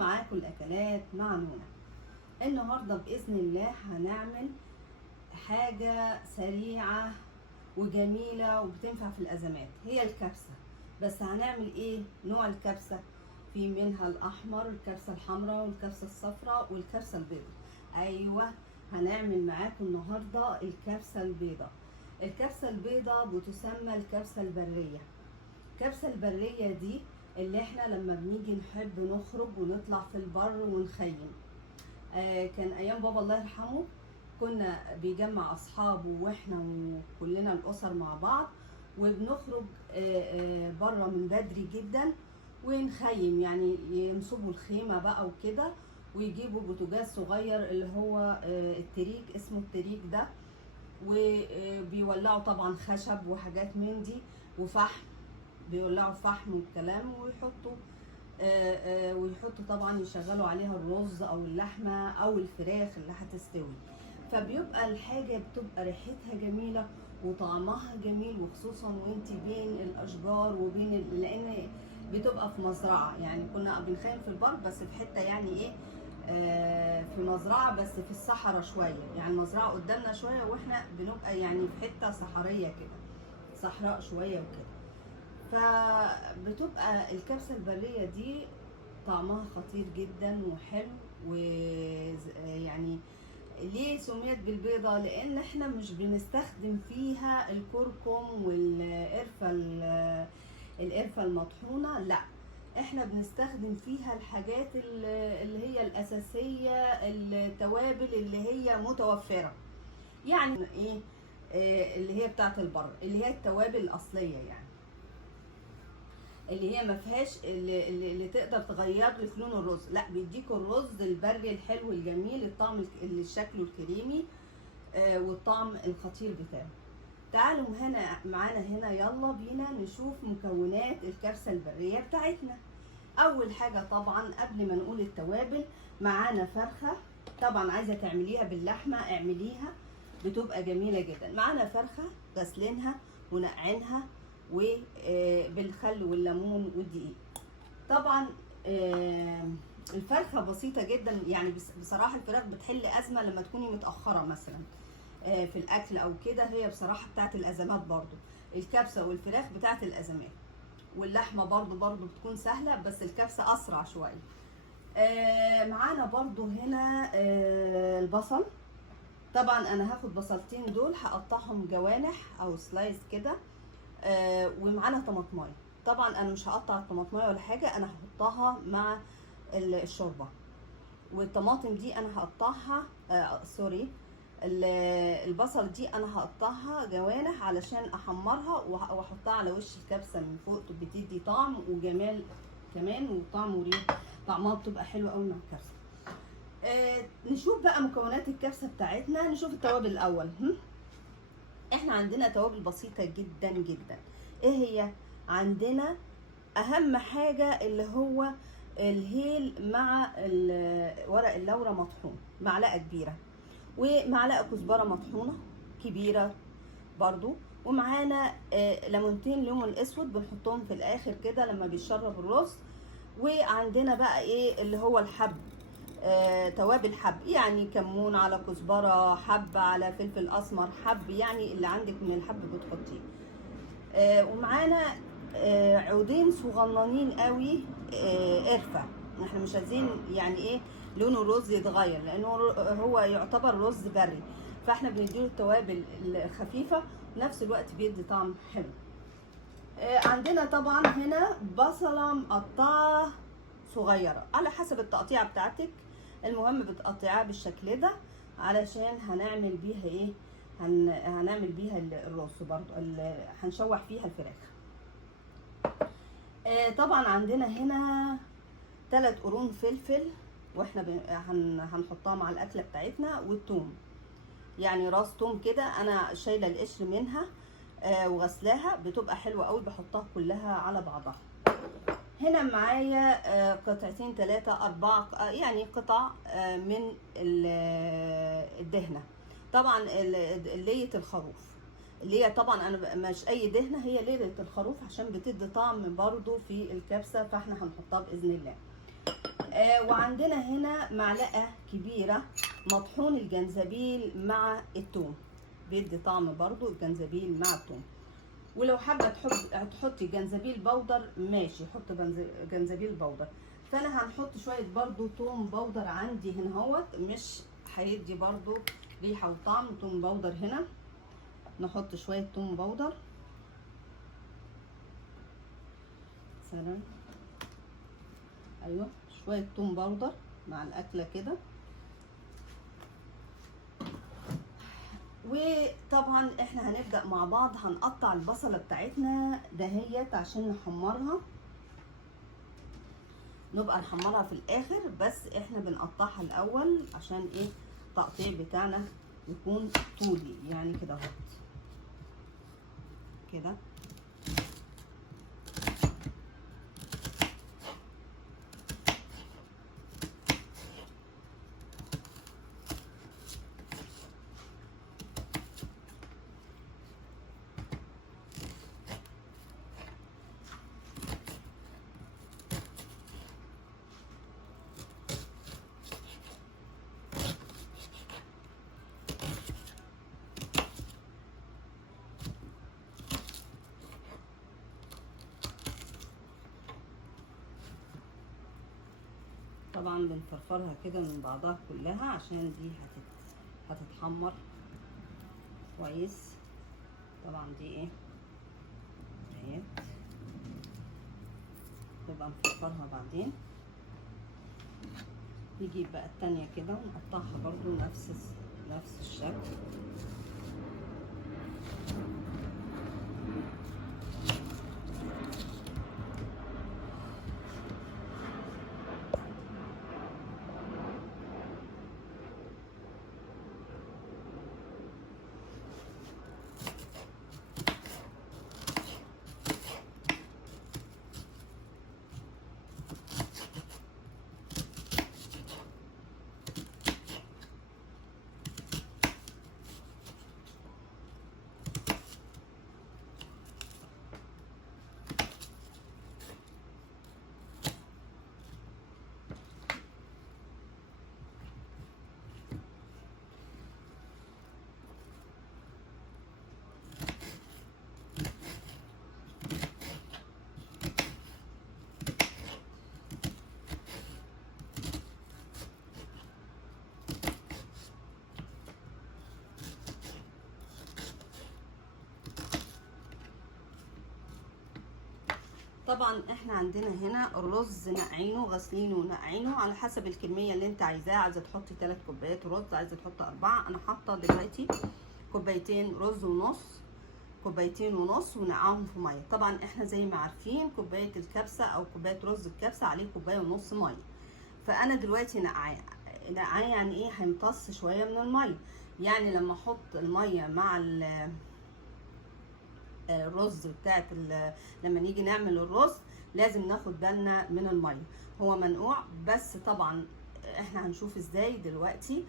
معاكم الأكلات مع نونا. النهاردة بإذن الله هنعمل حاجة سريعة وجميلة وبتنفع في الأزمات، هي الكبسة. بس هنعمل إيه؟ نوع الكبسة في منها الأحمر، الكبسة الحمراء والكبسة الصفراء والكبسة البيضاء. أيوة، هنعمل معاكم النهاردة الكبسة البيضاء. الكبسة البيضاء بتسمى الكبسة البرية. الكبسة البرية دي اللي احنا لما بنيجي نحب نخرج ونطلع في البر ونخيم. كان ايام بابا الله يرحمه كنا بيجمع اصحابه واحنا وكلنا الاسر مع بعض، وبنخرج بره من بدري جدا ونخيم، يعني ينصبوا الخيمه بقى وكده، ويجيبوا بوتاجاز صغير اللي هو التريك، اسمه التريك ده، وبيولعوا طبعا خشب وحاجات من دي وفحم، بيولعوا فحم والكلام، ويحطوا طبعا يشغلوا عليها الرز او اللحمه او الفراخ اللي هتستوي. فبيبقى الحاجه بتبقى ريحتها جميله وطعمها جميل، وخصوصا وانت بين الاشجار وبين لان بتبقى في مزرعه، يعني كنا بنخيم في البر بس في حته يعني ايه، في مزرعه بس في الصحراء شويه، يعني المزرعه قدامنا شويه واحنا بنبقى يعني في حته صحرايه كده، صحراء شويه وكده. فبتبقى الكبسة البرية دي طعمها خطير جدا وحلو، ويعني ليه سميت بالبيضة؟ لان احنا مش بنستخدم فيها الكركم والقرفة القرفة المطحونة، لا، احنا بنستخدم فيها الحاجات اللي هي الاساسية، التوابل اللي هي متوفرة، يعني ايه، اللي هي بتاعت البر، اللي هي التوابل الاصلية، يعني اللي هي ما فيهاش اللي تقدر تغير لك لون الرز، لا، بيديكوا الرز البري الحلو الجميل، الطعم اللي شكله الكريمي والطعم الخطير بتاعه. تعالوا هنا معانا، هنا يلا بينا نشوف مكونات الكبسه البريه بتاعتنا. اول حاجه طبعا قبل ما نقول التوابل، معانا فرخه، طبعا عايزه تعمليها باللحمه اعمليها، بتبقى جميله جدا. معانا فرخه غسلينها ونقعينها وبالخل والليمون والدقيق. طبعا الفرخه بسيطه جدا، يعني بصراحه الفراخ بتحل ازمه لما تكوني متاخره مثلا في الاكل او كده، هي بصراحه بتاعت الازمات برضو، الكبسه والفراخ بتاعت الازمات، واللحمه برضو بتكون سهله، بس الكبسه اسرع شويه. معانا برضو هنا البصل. طبعا انا هاخد بصلتين دول هقطعهم جوانح او سلايس كده، ومعانا طماطمايه. طبعا انا مش هقطع الطماطمايه ولا حاجه، انا هحطها مع الشوربه. والطماطم دي انا هقطعها سوري، البصل دي انا هقطعها جوانح علشان احمرها واحطها على وش الكبسه من فوق، بتدي طعم وجمال كمان، وطعم وريحه، طعمها بتبقى حلوه قوي مع الكبسه. نشوف بقى مكونات الكبسه بتاعتنا، نشوف التوابل الاول. احنا عندنا توابل بسيطة جدا جدا. ايه هي؟ عندنا اهم حاجة اللي هو الهيل مع ورق اللورة مطحون، معلقة كبيرة، ومعلقة كزبرة مطحونة كبيرة برضو، ومعانا ليمونتين، ليمون اسود بنحطهم في الاخر كده لما بيشرب الرز. وعندنا بقى ايه اللي هو الحب، توابل حب، يعني كمون على كزبره حب على فلفل اسمر حب، يعني اللي عندك من الحب بتحطيه. ومعانا عودين صغننين قوي قرفه، احنا مش عايزين يعني ايه لون الرز يتغير، لانه هو يعتبر رز بري، فاحنا بنديله التوابل الخفيفه في نفس الوقت بيدي طعم حلو. عندنا طبعا هنا بصله مقطعه صغيره على حسب التقطيعه بتاعتك، المهم بتقطعيها بالشكل ده علشان هنعمل بيها ايه، هنعمل بيها الرز برضو، هنشوح فيها الفراخ. طبعا عندنا هنا 3 قرون فلفل، واحنا هنحطها مع الاكله بتاعتنا، والثوم، يعني راس توم كده انا شايله القشر منها وغسلاها، بتبقى حلوه قوي، بحطها كلها على بعضها. هنا معايا قطعتين 3 4 يعني قطع من الدهنه، طبعا لية الخروف، اللي هي طبعا انا مش اي دهنه، هي لية الخروف عشان بتدي طعم برضو في الكبسه، فاحنا هنحطها باذن الله. وعندنا هنا معلقه كبيره مطحون الجنزبيل مع الثوم، بيدي طعم برضو الجنزبيل مع الثوم. ولو حابه تحطي جنزبيل بودر ماشي، حط جنزبيل بودر. فانا هنحط شويه برضو ثوم بودر عندي هنا اهوت، مش هيدي برضو ريحه وطعم. ثوم بودر هنا، نحط شويه ثوم بودر مثلا، ايوه شويه ثوم بودر مع الاكله كده. وطبعا احنا هنبدا مع بعض هنقطع البصله بتاعتنا دهيت عشان نحمرها، نبقى نحمرها في الاخر، بس احنا بنقطعها الاول عشان ايه التقطيع بتاعنا يكون طولي يعني كده اهو كده. طبعا بنفرفرها كده من بعضها كلها عشان دي هتتحمر كويس. طبعا دي ايه اهي، نبقى نفرفرها بعدين. نجيب بقى التانية كده ونقطعها برضو نفس الشكل. طبعا احنا عندنا هنا الرز نقعينه، غسلينه ونقعينه على حسب الكميه اللي انت عايزاها. عايزه تحطي 3 كوبايات رز، عايزه تحطي 4، انا حاطه دلوقتي كوبايتين رز ونص، كوبايتين ونص ونقعهم في ميه. طبعا احنا زي ما عارفين كوبايه الكبسه او كوبايه رز الكبسه عليه كوبايه ونص ميه. فانا دلوقتي نقعاه يعني ايه، هيمتص شويه من الميه. يعني لما احط الميه مع الرز بتاعت لما نيجي نعمل الرز لازم ناخد بالنا من الميه. هو منقوع بس طبعا احنا هنشوف ازاي دلوقتي.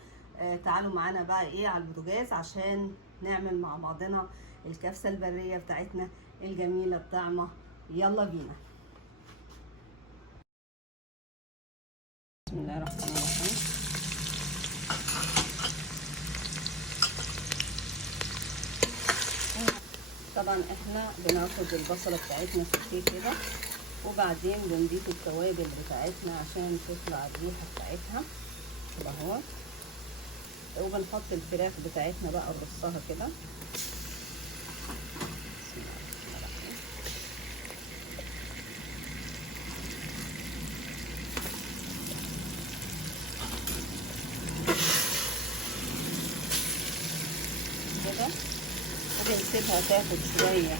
تعالوا معانا بقى ايه على البوتاجاز عشان نعمل مع بعضنا الكبسه البريه بتاعتنا الجميله الطعمه. يلا بينا. بسم الله الرحمن الرحيم. طبعا احنا بناخد البصله بتاعتنا في كده، وبعدين بنضيف التوابل بتاعتنا عشان تطلع الريحه بتاعتها كده اهو. وبنحط الفراخ بتاعتنا بقى نرصها كده. كده وبنسيبها تاخد شويه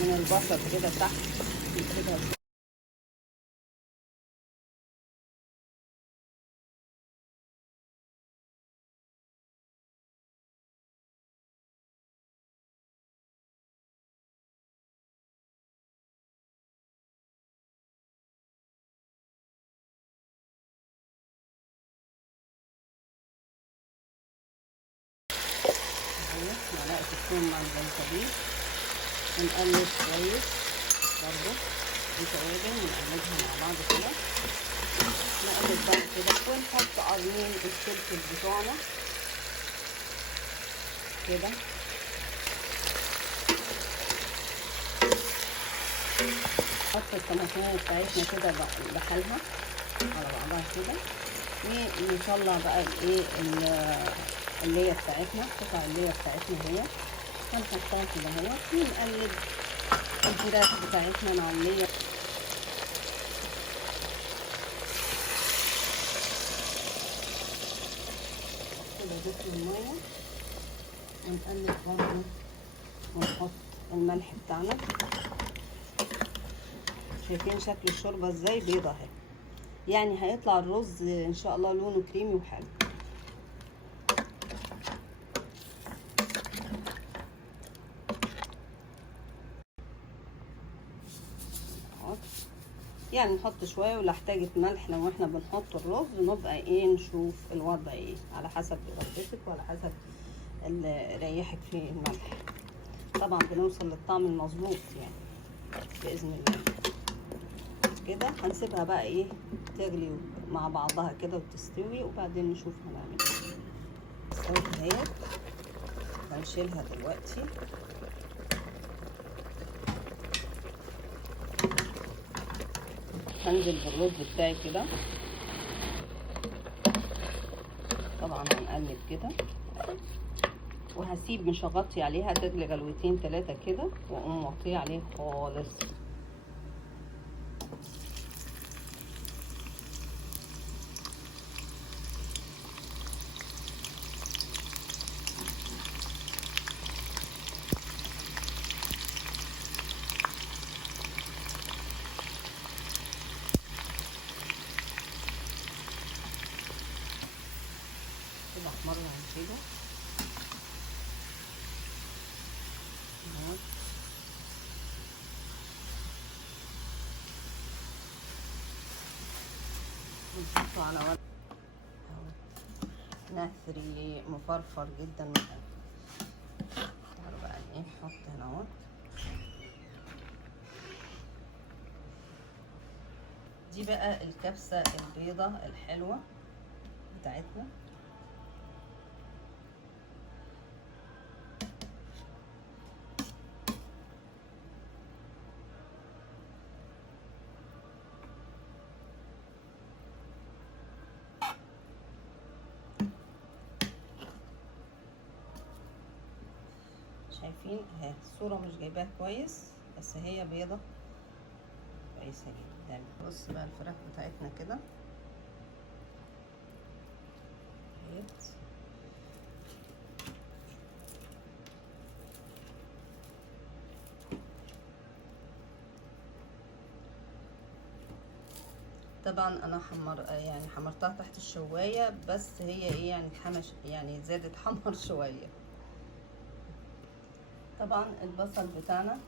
من البصل كده تحت كده. معلقه الثوم مع الجنزبيل ونقلب كويس برضه التوابل ونقلبها مع بعض كده. نقلب بقى كده ونحط قرنين الفلفل بتوعنا كده. نحط الطماطمية بتاعتنا كده بحالها على بعضها كده، ونطلع بقى الايه اللية بتاعتنا، قطع اللية بتاعتنا هي هنحطها كده اهو، ونقلب الفراخ بتاعتنا مع اللية. كده ضيف المية ونقلب برضه، ونحط الملح بتاعنا. شايفين شكل الشوربة ازاي بيضة اهي، يعني هيطلع الرز ان شاء الله لونه كريمي وحلو. يعني نحط شويه، ولا احتاجت ملح لو احنا بنحط الرز نبقى ايه نشوف الوضع ايه على حسب رغبتك وعلى حسب ريحك في الملح. طبعا بنوصل للطعم المظبوط يعني باذن الله. كده هنسيبها بقى ايه تغلي مع بعضها كده وتستوي، وبعدين نشوف هنعمل ايه. استوت اهي، هنشيلها دلوقتي. هنزل بالرز بتاعي كده، طبعا هنقلب كده، وهسيب مش هغطي عليها، تغلي غلوتين 3 كده واقوم مغطيه عليه خالص. كده احمر هنشيله ونحطه على ورق نثري مفرفر جدا. تعالوا بقى ايه نحط هنا اهو. دي بقى الكبسة البيضة الحلوة بتاعتنا. شايفين اهي الصورة مش جايباها كويس، بس هي بيضة كويسة جدا. بص بقى الفراخ بتاعتنا كده طبعا انا يعني حمرتها تحت الشوايه، بس هي ايه يعني اتحمش، يعني زادت حمر شويه. طبعا البصل بتاعنا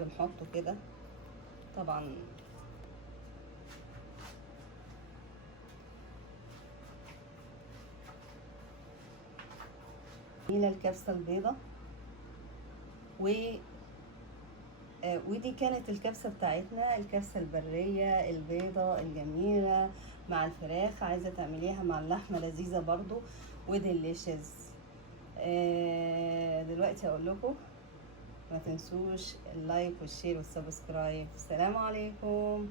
بنحطه كده طبعا. هنا الكبسه البيضه ودي كانت الكبسة بتاعتنا، الكبسة البرية البيضة الجميلة مع الفراخ. عايزة تعمليها مع اللحمة لذيذة برضو وديليشز. دلوقتي اقول لكم ما تنسوش اللايك والشير والسبسكرايب. السلام عليكم.